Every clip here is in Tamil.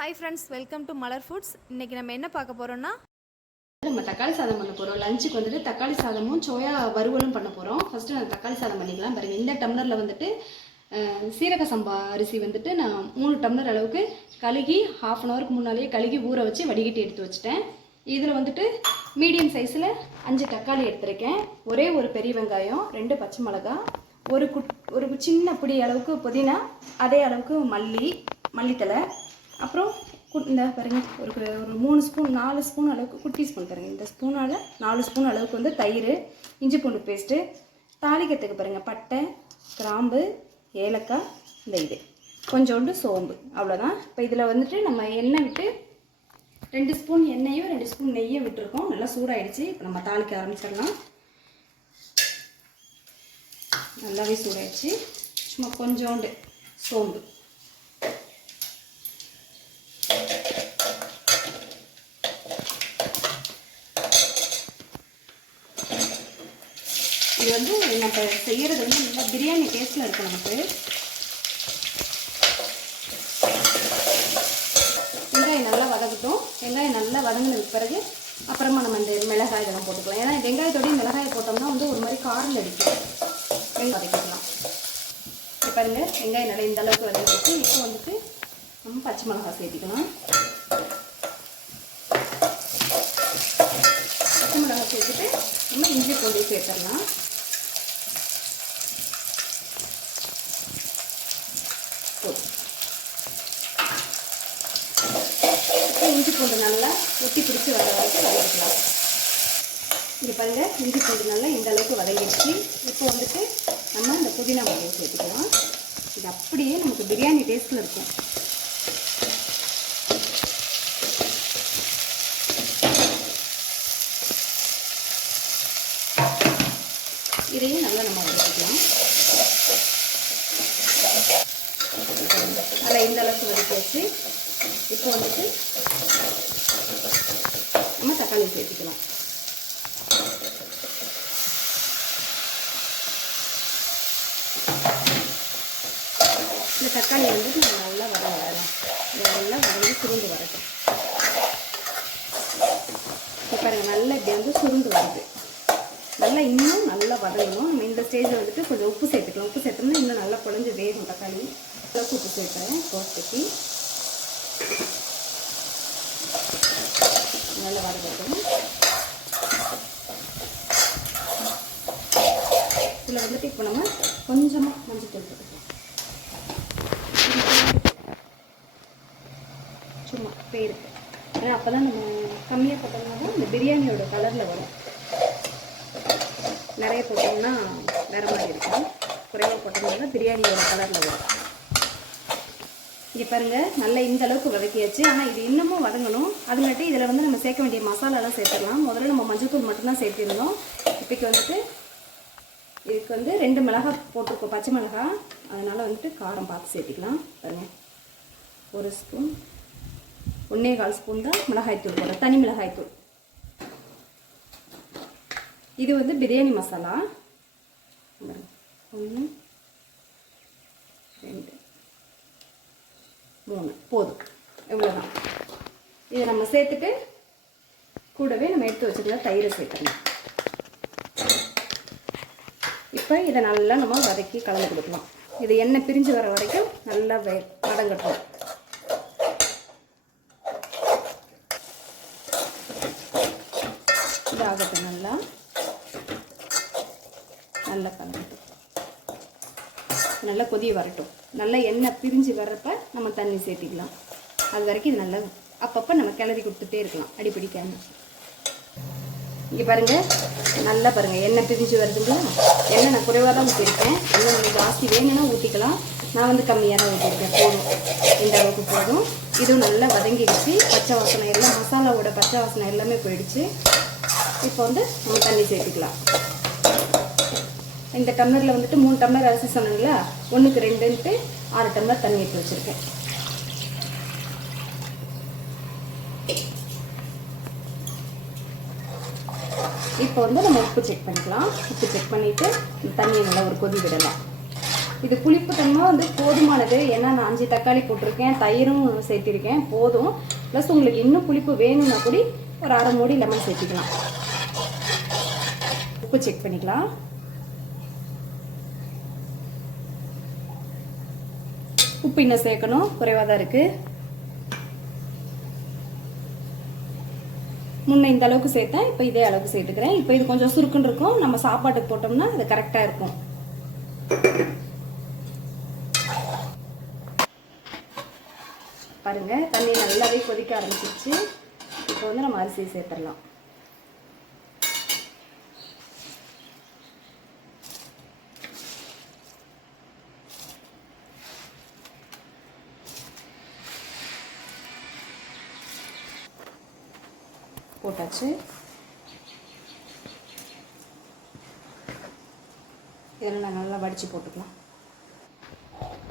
Hi friends, welcome to Malar foods. இன்றைக்கி நம்ம என்ன பார்க்க போகிறோம்னா, நம்ம தக்காளி சாதம் பண்ண போகிறோம். லஞ்சுக்கு வந்துட்டு தக்காளி சாதமும் சோயா வறுவலும் பண்ண போகிறோம். ஃபஸ்ட்டு நான் தக்காளி சாதம் பண்ணிக்கலாம் பாருங்க. இந்த டம்ளரில் வந்துட்டு சீரக சம்பா அரிசி வந்துட்டு நான் 3 டம்ளர் அளவுக்கு கழுகி ½ அன் ஹவருக்கு முன்னாலேயே கழுகி ஊற வச்சு வடிகட்டி எடுத்து வச்சுட்டேன். இதில் வந்துட்டு மீடியம் சைஸில் 5 தக்காளி எடுத்துருக்கேன். ஒரே ஒரு பெரிய வெங்காயம், 2 பச்சை மிளகாய், ஒரு சின்ன பிடி அளவுக்கு புதினா, அதே அளவுக்கு மல்லித்தலை, அப்புறம் இந்த பாருங்க ஒரு 3 ஸ்பூன் 4 ஸ்பூன் அளவுக்கு குட்டி ஸ்பூன் பாருங்கள். இந்த ஸ்பூனால் 4 ஸ்பூன் அளவுக்கு வந்து தயிர், இஞ்சி பூண்டு பேஸ்ட்டு, தாளிக்கிறதுக்கு பாருங்கள் பட்டை, கிராம்பு, ஏலக்காய், இந்த கொஞ்சோண்டு சோம்பு, அவ்வளோதான். இப்போ இதில் வந்துட்டு நம்ம எண்ணெய் விட்டு 2 ஸ்பூன் எண்ணெயும் 2 ஸ்பூன் நெய்யும் விட்டுருக்கோம். நல்லா சூடாயிடுச்சு. இப்போ நம்ம தாளிக்க ஆரம்பிச்சிடலாம். நல்லாவே சூடாயிடுச்சு. சும்மா கொஞ்சோண்டு சோம்பு, இது வந்து நம்ம செய்கிறது வந்து நல்லா பிரியாணி டேஸ்ட்டில் இருக்கும். நமக்கு வெங்காயம் நல்லா வதக்கட்டும். வெங்காயம் நல்லா வதங்கினதுக்கு பிறகு அப்புறமா நம்ம இந்த மிளகாய் இதெல்லாம் போட்டுக்கலாம். ஏன்னா வெங்காயத்தோடய மிளகாயை போட்டோம்னா வந்து ஒரு மாதிரி காரில் அடிக்கும். வெங்காயம் வதக்கிக்கலாம். இப்போ பாருங்க, வெங்காயம் நல்லா இந்த அளவுக்கு வதங்கிடுச்சு. இப்போ வந்துட்டு நம்ம பச்சை மிளகாய் சேர்த்திக்கலாம். பச்சை மிளகாய் சேர்த்துட்டு நம்ம இஞ்சி பூண்டு சேர்த்துடலாம். இஞ்சி பூண்டு நல்லா ஒட்டி பிடிச்சி வர வரைக்கும் வதக்கிக்கலாம். இங்கே பாருங்கள், இஞ்சி பூண்டு நல்லா இந்த அளவுக்கு வதங்கிடுச்சு. இப்போ வந்துட்டு நம்ம இந்த புதினா மல்லியை சேர்த்துக்கலாம். இது அப்படியே நமக்கு பிரியாணி டேஸ்ட்டில் இருக்கும். இதையும் நல்லா நம்ம வதக்கிக்கலாம். நல்லா இந்த அளவுக்கு வதக்கி வச்சு இப்போ வந்துட்டு நம்ம தக்காளி சேர்த்துக்கலாம். இந்த தக்காளி வந்துட்டு நல்லா நல்லா வதங்கி சுருண்டு வரட்டும். இப்போ பாருங்கள், நல்லா இப்படி வந்து சுருண்டு வருது. நல்லா இன்னும் நல்லா வதங்கணும். நம்ம இந்த ஸ்டேஜில் வந்துட்டு கொஞ்சம் உப்பு சேர்த்துக்கலாம். உப்பு சேர்த்தோம்னா இன்னும் நல்லா குழஞ்சி வேகும் தக்காளி. அளவுக்கு உப்பு சேர்த்துறேன். கோஸ்துக்கு நல்லா வதக்கட்டும். இதில் வந்துட்டு இப்போ நம்ம கொஞ்சமாக மஞ்சள் தூள் போட்டுக்கலாம். சும்மா பேருக்கு, ஏன்னா அப்போ தான் நம்ம கம்மியாக போட்டோம்னா தான் இந்த பிரியாணியோட கலரில் வரும். நிறைய போட்டோம்னா வேறு மாதிரி இருக்கும். குறைவாக போட்டோம்னா பிரியாணியோட கலரில் வரும். இங்கே பாருங்கள், நல்லா இந்த அளவுக்கு வதக்கியாச்சு. ஆனால் இது இன்னமும் வதங்கணும். அதுங்காட்டி இதில் வந்து நம்ம சேர்க்க வேண்டிய மசாலாலாம் சேர்த்துடலாம். முதல்ல நம்ம மஞ்சள் மட்டும்தான் சேர்த்திருந்தோம். இப்போக்கு வந்துட்டு இதுக்கு வந்து 2 மிளகாய் போட்டிருக்கோம், பச்சை மிளகாய். அதனால் வந்துட்டு காரம் பார்த்து சேர்த்திக்கலாம். பாருங்கள், 1 ஸ்பூன் 1.25 ஸ்பூன் தான் மிளகாய்த்தூள் போடுறோம், தனி மிளகாய்த்தூள். இது வந்து பிரியாணி மசாலா. 1 2 3 போதும், இவ்வளோதான். இதை நம்ம சேர்த்துட்டு கூடவே நம்ம எடுத்து வச்சுக்கலாம் தயிரை சேர்த்துக்கலாம். இப்போ இதை நல்லா நம்ம வதக்கி கலந்து கொடுக்கலாம். இது எண்ணெய் பிரிஞ்சு வர வரைக்கும் நல்லா வதங்கட்டும். இது ஆகட்டும். நல்லா கலந்துட்டோம். நல்லா கொதி வரட்டும். நல்லா எண்ணெய் பிரிஞ்சு வர்றப்ப நம்ம தண்ணி சேர்த்திக்கலாம். அது வரைக்கும் இது நல்லா அப்பப்போ நம்ம கிளறி கொடுத்துட்டே இருக்கலாம், அடிப்பிடிக்காம. இங்கே பாருங்கள், நல்லா பாருங்கள், எண்ணெய் பிரிஞ்சு வருதுங்களா? எண்ணெய் நான் குறைவாக தான் ஊற்றிருக்கேன். எண்ணெய் உங்களுக்கு ஜாஸ்தி வேணும்னா ஊற்றிக்கலாம். நான் வந்து கம்மியாக தான் ஊற்றிருக்கேன். போதும், இந்த அளவுக்கு போதும். இதுவும் நல்லா வதங்கிடுச்சு. பச்சை வாசனை எல்லாம், மசாலாவோட பச்சை வாசனை எல்லாமே போயிடுச்சு. இப்போ வந்து நம்ம தண்ணி சேர்த்துக்கலாம். இந்த டம்ளரில் வந்துட்டு 3 டம்ளர் அரிசி சொன்னீங்களா, 1க்கு 2ன்ட்டு 6 டம்ளர் தண்ணி எடுத்து வச்சுருக்கேன். இப்போ வந்து நம்ம உப்பு செக் பண்ணிக்கலாம். உப்பு செக் பண்ணிவிட்டு தண்ணியை நல்லா ஒரு கொதி விடலாம். இது புளிப்பு தன்மை வந்து போதுமானது. ஏன்னா நான் 5 தக்காளி போட்டிருக்கேன், தயிரும் சேர்த்திருக்கேன், போதும். ப்ளஸ் உங்களுக்கு இன்னும் புளிப்பு வேணும்னா கூட ஒரு அரை மூடி லெமன் சேர்த்திக்கலாம். உப்பு செக் பண்ணிக்கலாம். உப்பு இன்னும் சேர்க்கணும், குறைவாக தான் இருக்குது. முன்ன இந்த அளவுக்கு சேர்த்தேன், இப்போ இதே அளவுக்கு சேர்த்துக்கிறேன். இப்போ இது கொஞ்சம் சுருக்குன்னு இருக்கும், நம்ம சாப்பாட்டுக்கு போட்டோம்னா அது கரெக்டாக இருக்கும். பாருங்க, தண்ணி நல்லாவே கொதிக்க ஆரம்பிச்சிருச்சு. இப்போ வந்து நம்ம அரிசியை சேர்த்துடலாம். போட்டாச்சு. இதெல்லாம் நல்லா வடித்து போட்டுக்கலாம்.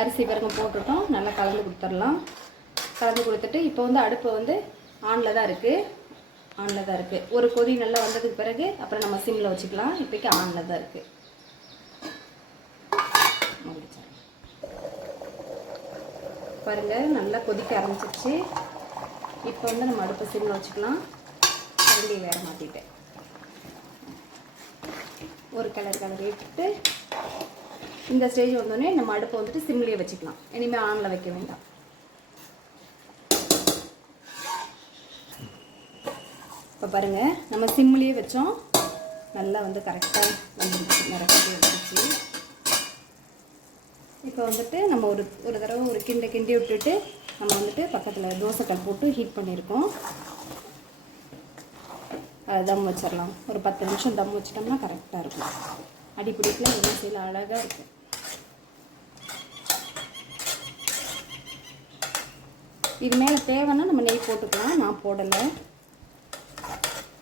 அரிசி பாருங்க போட்டுட்டோம், நல்லா கலந்து கொடுத்துடலாம். கலந்து கொடுத்துட்டு இப்போ வந்து அடுப்பு வந்து ஆனில் தான் இருக்குது. ஒரு கொதி நல்லா வந்ததுக்கு பிறகு அப்புறம் நம்ம சிம்மில் வச்சுக்கலாம். இப்போக்கி ஆனில் தான் இருக்குது. பாருங்கள், நல்லா கொதிக்க ஆரம்பிச்சிருச்சு. இப்போ வந்து நம்ம அடுப்பை சிம்மில் வச்சுக்கலாம். கரண்டி வேற மாற்றிட்டேன். ஒரு கலர் விட்டுட்டு இந்த ஸ்டேஜ் வந்தோடனே நம்ம அடுப்பை வந்துட்டு சிம்லேயே வச்சுக்கலாம். இனிமேல் ஆனில் வைக்க வேண்டாம். இப்போ பாருங்கள், நம்ம சிம்லேயே வச்சோம், நல்லா வந்து கரெக்டாக வந்துருச்சு, நிறக்கட்டி வந்துருச்சு. இப்போ வந்துட்டு நம்ம ஒரு தடவை ஒரு கிண்டி விட்டுட்டு நம்ம வந்துட்டு பக்கத்தில் தோசைக்கல் போட்டு ஹீட் பண்ணியிருக்கோம். தம் வச்சிடலாம். ஒரு 10 நிமிஷம் தம் வச்சிட்டோம்னா கரெக்டாக இருக்கும். அடிப்பிடிப்பில் என்ன செய்யல, அழகாக இருக்கும். இது மேலே தேவைன்னா நம்ம நெய் போட்டுக்கலாம். நான் போடலை.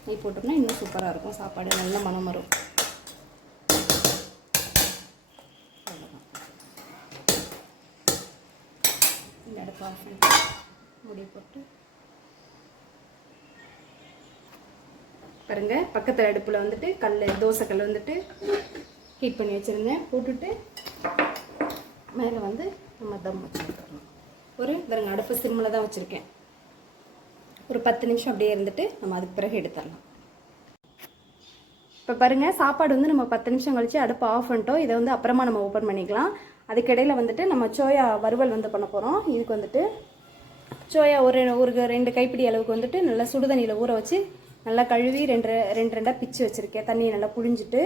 நெய் போட்டோம்னா இன்னும் சூப்பராக இருக்கும். சாப்பாடு நல்ல மனம் வரும். இந்த அடுப்பு ஆஃப் பண்ணி மூடி போட்டு பாருங்கள், பக்கத்தில் அடுப்பில் வந்துட்டு தோசைக்கல் வந்துட்டு ஹீட் பண்ணி வச்சுருந்தேன். போட்டுட்டு மேலே வந்து நம்ம தம் வச்சுருக்கோம். பாருங்க, அடுப்பு சிம்மில் தான் வச்சுருக்கேன். ஒரு 10 நிமிஷம் அப்படியே இருந்துட்டு நம்ம அதுக்கு பிறகு எடுத்துடலாம். இப்போ பாருங்கள், சாப்பாடு வந்து நம்ம 10 நிமிஷம் கழித்து அடுப்பு ஆஃப் பண்ணிட்டோம். இதை வந்து அப்புறமா நம்ம ஓப்பன் பண்ணிக்கலாம். அதுக்கிடையில் வந்துட்டு நம்ம சோயா வறுவல் வந்து பண்ண போகிறோம். இதுக்கு வந்துட்டு சோயா ஒரு 2 கைப்பிடி அளவுக்கு வந்துட்டு நல்லா சுடுதண்ணியில் ஊற வச்சு நல்லா கழுவி ரெண்டாக பிச்சு வச்சுருக்கேன். தண்ணியை நல்லா புழிஞ்சிட்டு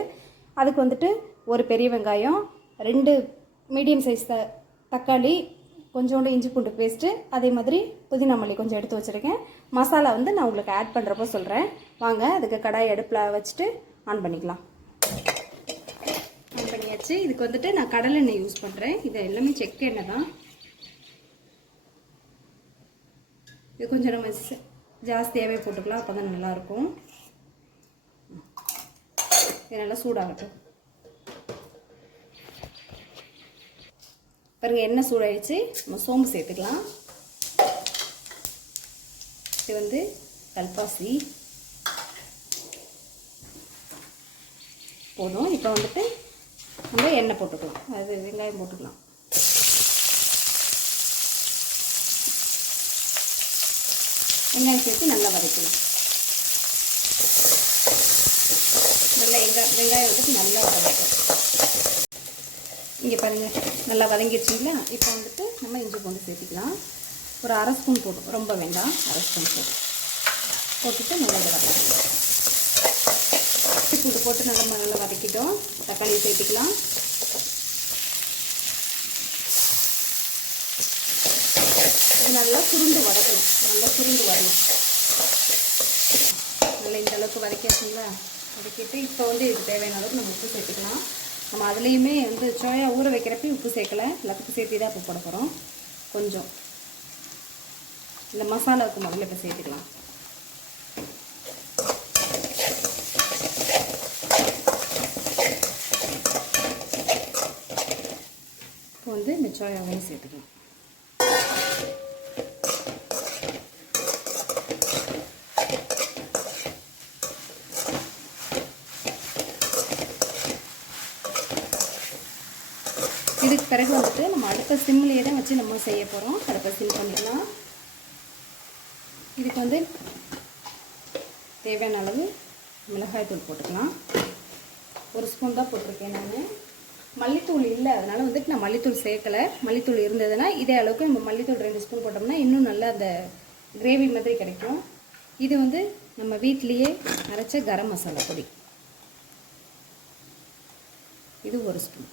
அதுக்கு வந்துட்டு ஒரு பெரிய வெங்காயம், 2 மீடியம் சைஸ் தக்காளி, கொஞ்சோண்டு இஞ்சி பூண்டு பேஸ்ட்டு, அதே மாதிரி புதினா மல்லி கொஞ்சம் எடுத்து வச்சுருக்கேன். மசாலா வந்து நான் உங்களுக்கு ஆட் பண்ணுறப்போ சொல்கிறேன். வாங்க, அதுக்கு கடாய் அடுப்பில் வச்சுட்டு ஆன் பண்ணிக்கலாம். ஆன் பண்ணியாச்சு. இதுக்கு வந்துட்டு நான் கடலை எண்ணெய் யூஸ் பண்ணுறேன். இது எல்லாமே செக்கு எண்ணெய் தான். இது கொஞ்சம் நம்ம ஜாஸ்தியாகவே போட்டுக்கலாம், அப்போ தான் நல்லாயிருக்கும். இது நல்லா சூடாகட்டும். பாருங்க, எண்ணெய் சூடாயிடுச்சு. நம்ம சோம்பு சேர்த்துக்கலாம். இது வந்து கல்பாசி போதும். இப்போ வந்துட்டு நம்ம எண்ணெய் போட்டுக்கலாம். அது வெங்காயம் போட்டுக்கலாம். வெங்காயம் சேர்த்து நல்லா வதக்கலாம். நல்லா வெங்காயம் வந்துட்டு நல்லா வதக்கும். இங்கே பாருங்கள், நல்லா வதங்கிடுச்சிங்களா? இப்போ வந்துட்டு நம்ம இஞ்சி பூண்டு சேர்த்துக்கலாம். ஒரு 1/2 ஸ்பூன் போடும், ரொம்ப வேண்டாம், 1/2 ஸ்பூன் போட்டுட்டு நல்லா வதக்கலாம். இஞ்சி பூண்டு போட்டு நல்லா வதக்கிட்டோம். தக்காளி சேர்த்துக்கலாம். இது நல்லா சுருண்டு வதக்கணும், நல்லா சுருண்டு வரணும். நல்லா இந்த அளவுக்கு வதக்கியாச்சுங்களா? வதக்கிட்டு இப்போ வந்து இதுக்கு தேவையான அளவுக்கு நம்ம உப்பு சேர்த்துக்கலாம். நம்ம அதுலேயுமே வந்து சோயா ஊற வைக்கிறப்ப உப்பு சேர்க்கலை, எல்லாத்துக்கும் சேர்த்து தான் உப்பு போட போகிறோம். கொஞ்சம் இந்த மசாலாவுக்கு முதல்ல இப்போ சேர்த்துக்கலாம். இப்போ வந்து இந்த சோயாவையும் சேர்த்துக்கலாம். இதுக்கு பிறகு வந்துட்டு நம்ம அடுத்த சிம்லேயே தான் வச்சு நம்ம செய்ய போகிறோம். அடுப்பை சிம் பண்ணிடலாம். இதுக்கு வந்து தேவையான அளவு மிளகாய் தூள் போட்டுக்கலாம். 1 ஸ்பூன் தான் போட்டிருக்கேன் நான். மல்லித்தூள் இல்லை, அதனால் வந்துட்டு நான் மல்லித்தூள் சேர்க்கலை. மல்லித்தூள் இருந்ததுன்னா இதே அளவுக்கு நம்ம மல்லித்தூள் 2 ஸ்பூன் போட்டோம்னா இன்னும் நல்லா அந்த கிரேவி மாதிரி கிடைக்கும். இது வந்து நம்ம வீட்டிலையே அரைச்ச கரம் மசாலா பொடி, இது 1 ஸ்பூன்.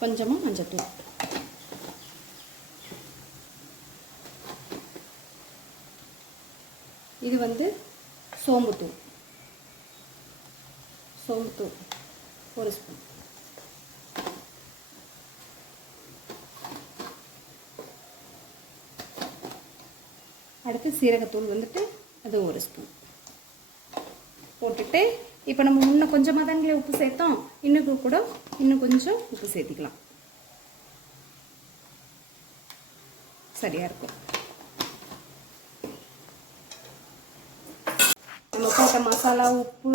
கொஞ்சமாக மஞ்சத்தூள். இது வந்து சோம்புத்தூள் 1 ஸ்பூன். அடுத்து சீரகத்தூள் வந்துட்டு அது 1 ஸ்பூன் போட்டுட்டு, இப்போ நம்ம முன்ன கொஞ்சமாக தாங்களே உப்பு சேர்த்தோம், இன்னும் கொஞ்சம் உப்பு சேர்த்திக்கலாம், சரியாக இருக்கும். நம்ம போட்ட மசாலா உப்பு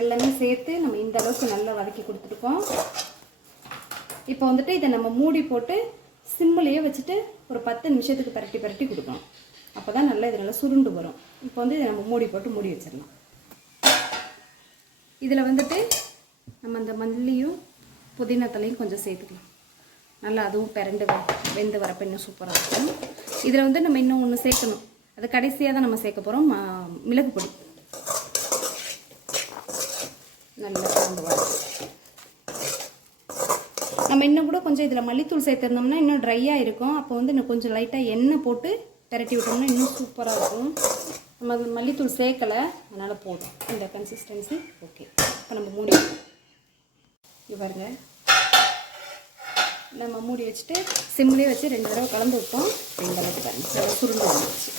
எல்லாமே சேர்த்து நம்ம இந்த அளவுக்கு நல்லா வதக்கி கொடுத்துருக்கோம். இப்போ வந்துட்டு இதை நம்ம மூடி போட்டு சிம்மிலேயே வச்சுட்டு ஒரு 10 நிமிஷத்துக்கு பரட்டி கொடுக்கணும். அப்போ தான் நல்லா இது நல்லா சுருண்டு வரும். இப்போ வந்து இதை நம்ம மூடி போட்டு மூடி வச்சிடலாம். இதில் வந்துட்டு நம்ம அந்த மல்லியும் புதினா தலையும் கொஞ்சம் சேர்த்துக்கலாம். நல்லா அதுவும் பிரண்டு வெந்து வரப்போ இன்னும் சூப்பராக இருக்கும். இதில் வந்து நம்ம இன்னும் ஒன்று சேர்க்கணும், அது கடைசியாக தான் நம்ம சேர்க்க போகிறோம். மிளகு பொடி நல்லா கலந்து வரும். நம்ம இன்னும் கூட கொஞ்சம் இதில் மல்லித்தூள் சேர்த்துருந்தோம்னா இன்னும் ட்ரையாக இருக்கும். அப்போ வந்து இன்னும் கொஞ்சம் லைட்டாக எண்ணெய் போட்டு பிரட்டி விட்டோம்னா இன்னும் சூப்பராக இருக்கும். நம்ம அது மல்லித்தூள் சேர்க்கலை, அதனால் போதும் இந்த கன்சிஸ்டன்சி. ஓகே, இப்போ நம்ம மூடி பாருங்க. நம்ம மூடி வச்சுட்டு சிம்லேயே வச்சு 2 தடவை கலந்து வைப்போம். இந்த அளவுக்கு பாருங்க சுருண்டு வந்துச்சு.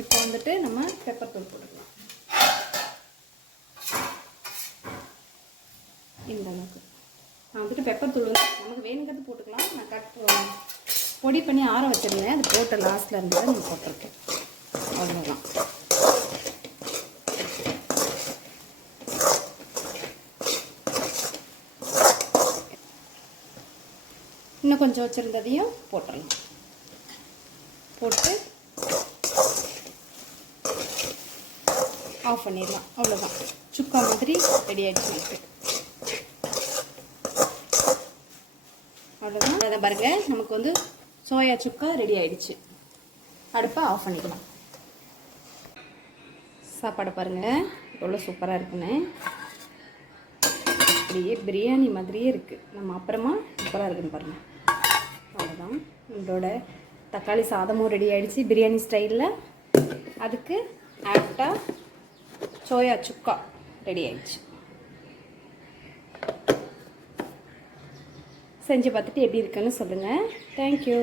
இப்போ வந்துட்டு நம்ம பெப்பர் தூள் போட்டுக்கலாம். இந்த அளவுக்கு நான் வந்துட்டு பெப்பர் தூள் வந்து நமக்கு வேணுங்கிறது போட்டுக்கலாம். நான் பொடி பண்ணி ஆற வச்சிருந்தேன், அது போட்ட லாஸ்ட்டில் இருந்ததை நான் போட்டிருக்கேன். அவ்வளோதான். இன்னும் கொஞ்சம் வச்சுருந்ததையும் போட்டுடலாம். போட்டு ஆஃப் பண்ணிடலாம். அவ்வளோதான், சுக்கா மாதிரி ரெடி ஆகிடுச்சு நமக்கு. அவ்வளோதான். அதை பாருங்க, நமக்கு வந்து சோயா சுக்கா ரெடி ஆகிடுச்சு. அடுப்பை ஆஃப் பண்ணிக்கலாம். சாப்பாடை பாருங்கள் எவ்வளோ சூப்பராக இருக்குன்னு. அப்படியே பிரியாணி மாதிரியே இருக்குது. நம்ம அப்புறமா சூப்பராக இருக்குன்னு பாருங்கள். அவ்வளோதான், நம்மளோட தக்காளி சாதமும் ரெடி ஆகிடுச்சு பிரியாணி ஸ்டைலில். அதுக்கு ஆப்டாக சோயா சுக்கா ரெடி ஆகிடுச்சு. செஞ்சு பார்த்துட்டு எப்படி இருக்குன்னு சொல்லுங்கள். தேங்க்யூ.